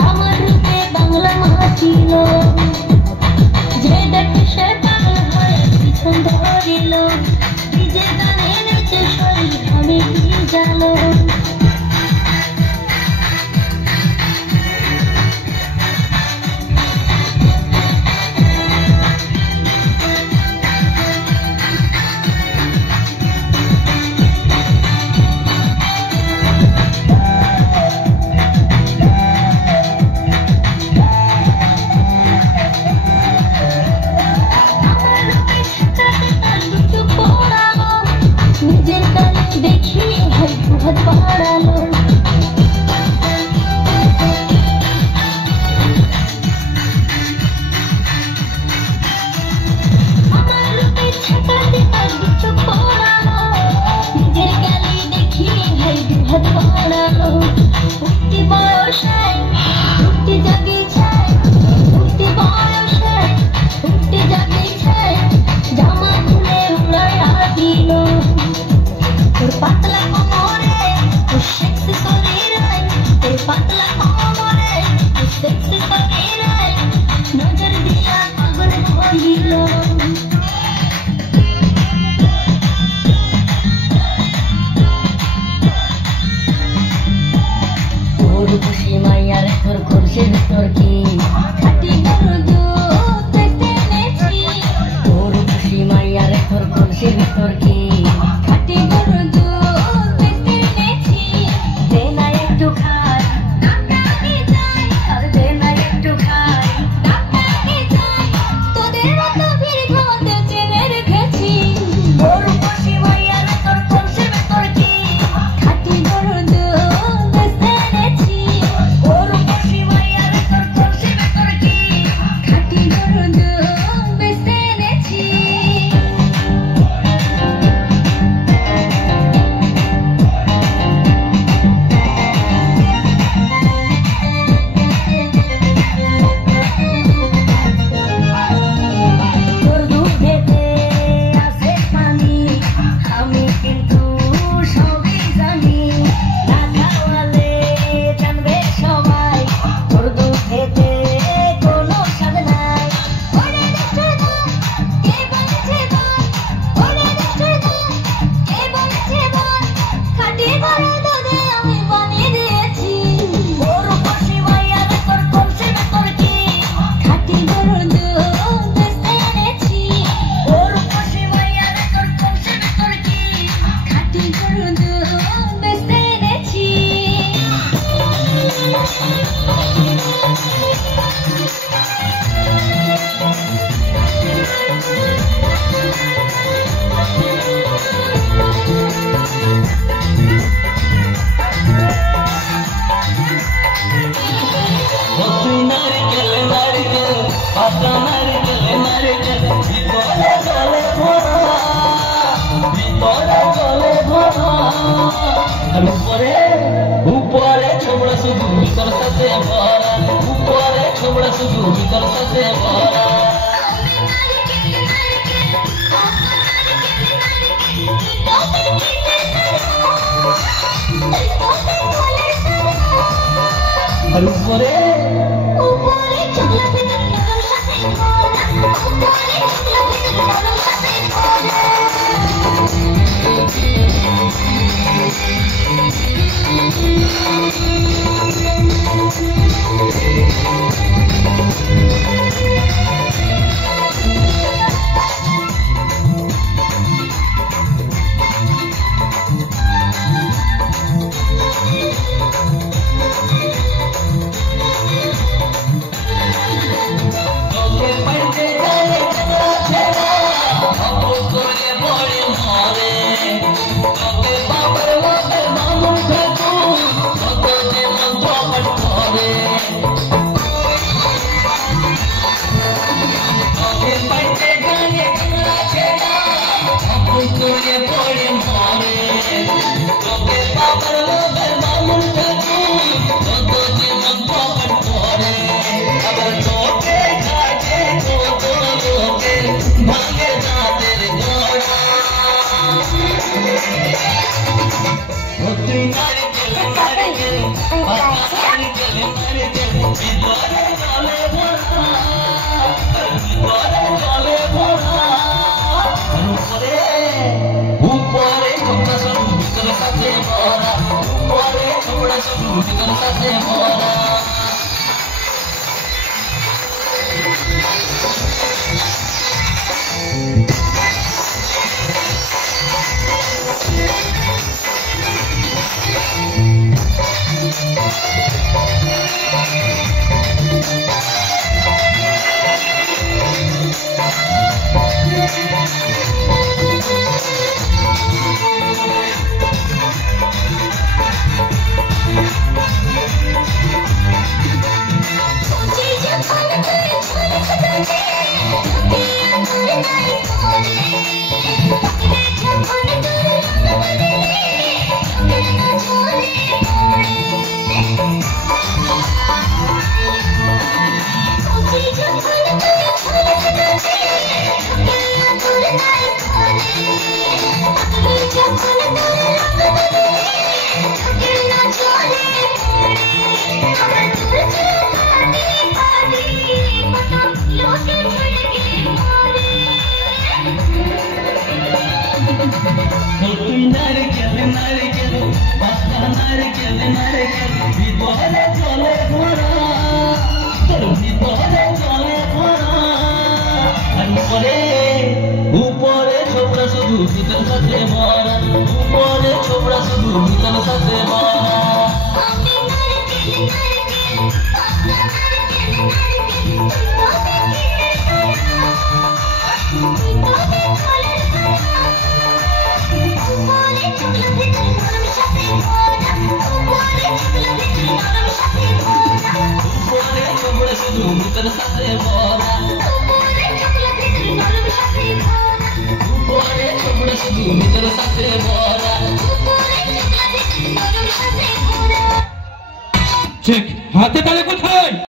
আমার রূপে বাংলা মাতিল যে দেখে সে পাগল হয়ে পিছন ধরিল নিজে গানে নেচে শরীর আমি জানো দেখি হয়তো হাত বাড়ালো আমার রূপে ছাতাতে তার চোখ পড়ালো নিজের গালি দেখি হয়তো হাত বাড়ালো উঠতি বয়সে উঠতি জাগিছে উঠতি বয়সে উঠতি জাগিছে জামা খুলে উড়াইয়া দিল তোর পাতলা কোমরে তোর সেক্সি শরীরে তোর পাতলা কোমরে তোর সেক্সি শরীরে নজর দিয়া পাগল হইল তোর খুশি মাইয়ার তোর করছে ভিতর কি খাটি গরু দুধ দেখতে এনেছি তোর খুশি মাইয়ার তোর করছে ভিতর কি খাটি গরু উপরে ছোবড়া শুধু ভিতর সাথে ভরা উপরে ছোবড়া শুধু ভিতর সাথে ভরা উপরে উপরে ছোবড়া ভিতর সাথে ভরা উপরে ছোবড়া ভিতর সাথে ভরা Okay. তুই নারকেল নারকেল পাতা নারকেল নারকেল ভিতরে জলে ভরা ভিতরে জলে ভরা উপরে ছোটা সরু ভিতরে সাথে ভরা উপরে ছোটা সরু ভিতরে সাথে ভরা তুই নারকেল নারকেল পাতা নারকেল নারকেল ভিতরে জলে ভরা ভিতরে জলে ভরা উপরে উপরে ছোবড়া শুধু ভিতর সাথে ভরা উপরে ছোবড়া শুধু ভিতর সাথে ভরা উপরে ছোবড়া শুধু ভিতর সাথে ভরা উপরে ছোবড়া শুধু ভিতর সাথে ভরা ঠিক হাতে তালে কোথায়